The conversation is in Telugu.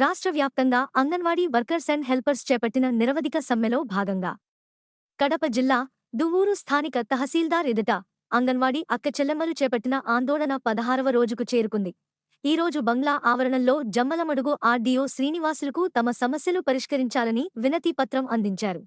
రాష్ట్ర వ్యాప్తంగా అంగన్వాడీ వర్కర్స్ అండ్ హెల్పర్స్ చేపట్టిన నిరవధిక సమ్మెలో భాగంగా కడప జిల్లా దువ్వూరు స్థానిక తహసీల్దార్ ఎదుట అంగన్వాడీ అక్కచెల్లెమ్మలు చేపట్టిన ఆందోళన పదహారవ రోజుకు చేరుకుంది. ఈరోజు బంగ్లా ఆవరణంలో జమ్మలమడుగు ఆర్డీఓ శ్రీనివాసులకు తమ సమస్యలు పరిష్కరించాలని వినతిపత్రం అందించారు.